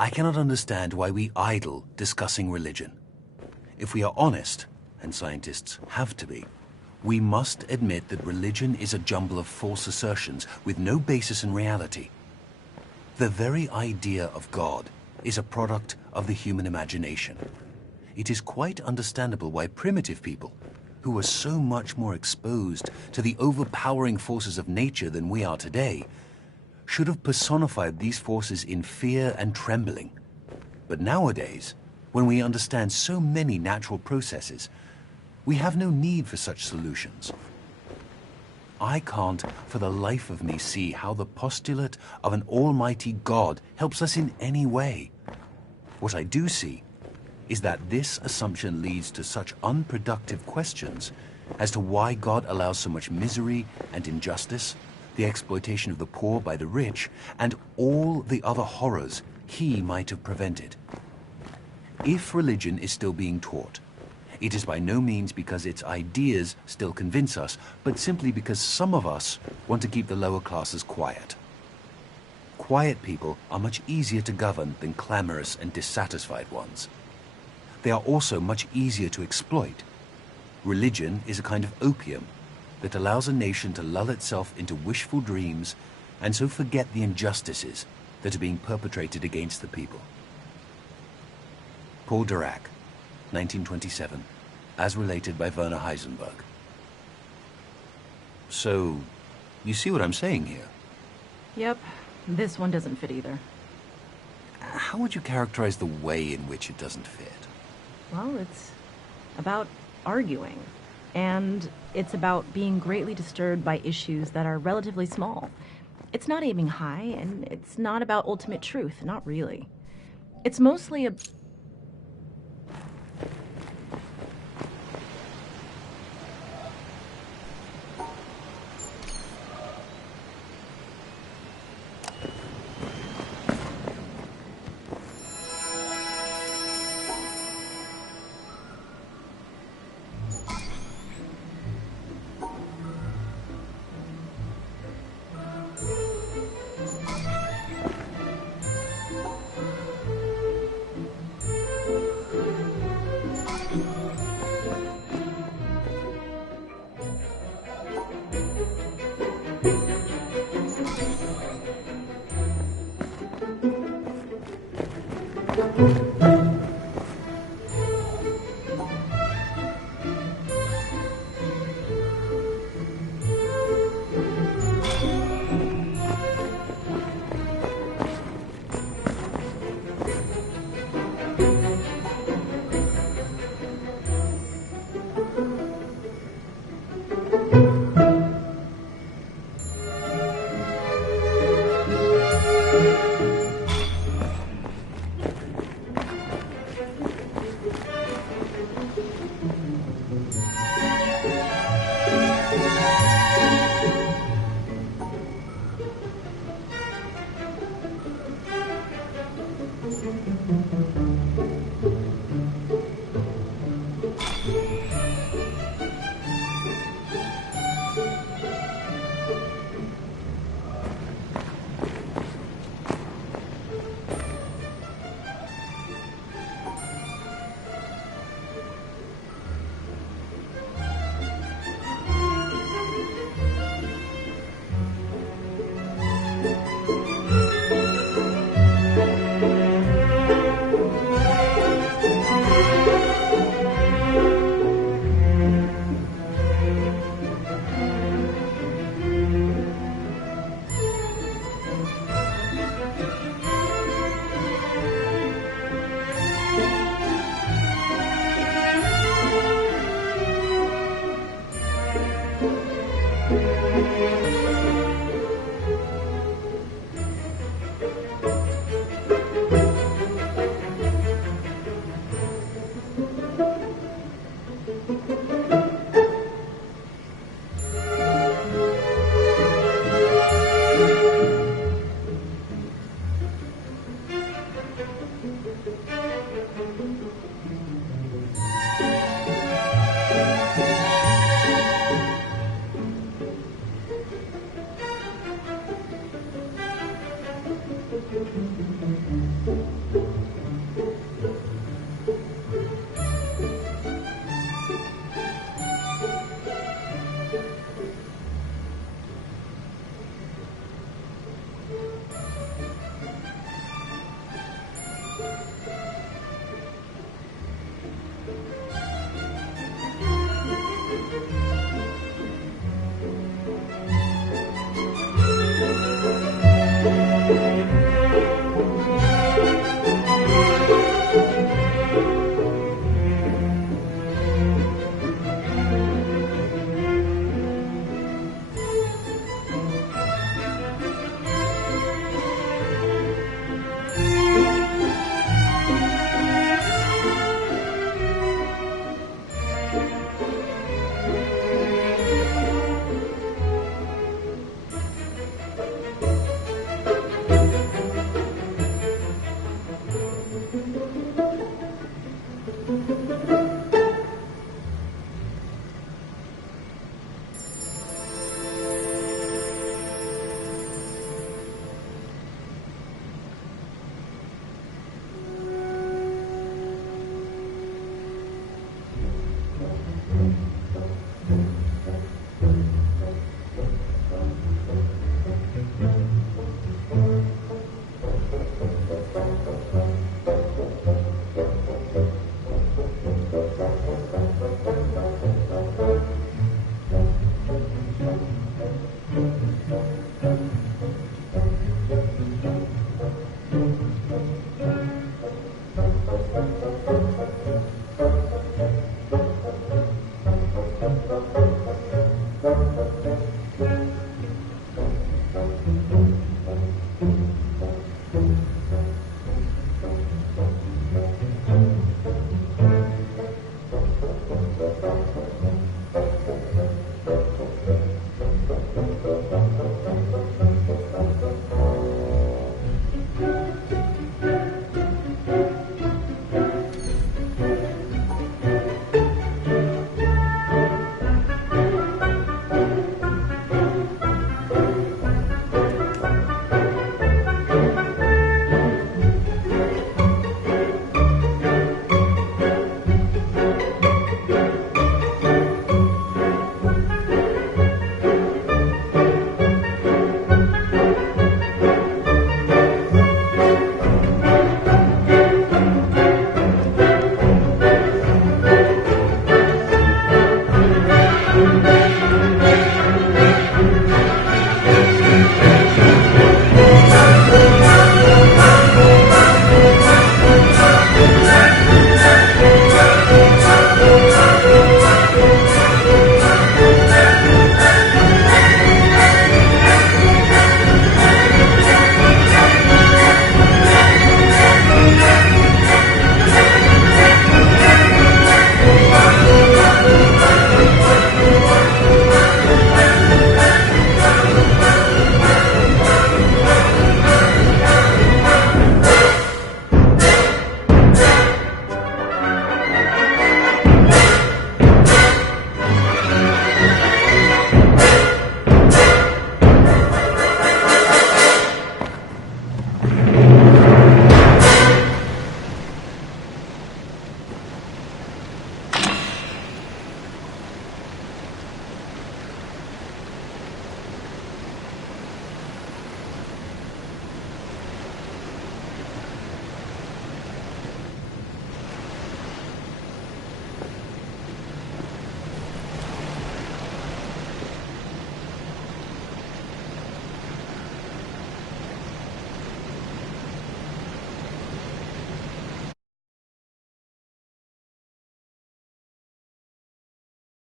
I cannot understand why we idle discussing religion. If we are honest, and scientists have to be, we must admit that religion is a jumble of false assertions with no basis in reality. The very idea of God is a product of the human imagination. It is quite understandable why primitive people, who were so much more exposed to the overpowering forces of nature than we are today, should have personified these forces in fear and trembling. But nowadays, when we understand so many natural processes, we have no need for such solutions. I can't, for the life of me, see how the postulate of an almighty God helps us in any way. What I do see is that this assumption leads to such unproductive questions as to why God allows so much misery and injustice, the exploitation of the poor by the rich, and all the other horrors he might have prevented. If religion is still being taught, it is by no means because its ideas still convince us, but simply because some of us want to keep the lower classes quiet. Quiet people are much easier to govern than clamorous and dissatisfied ones. They are also much easier to exploit. Religion is a kind of opium that allows a nation to lull itself into wishful dreams and so forget the injustices that are being perpetrated against the people. Paul Dirac, 1927, as related by Werner Heisenberg. So, you see what I'm saying here? Yep, this one doesn't fit either. How would you characterize the way in which it doesn't fit? Well, it's about arguing. And it's about being greatly disturbed by issues that are relatively small. It's not aiming high, and it's not about ultimate truth, not really. It's mostly a...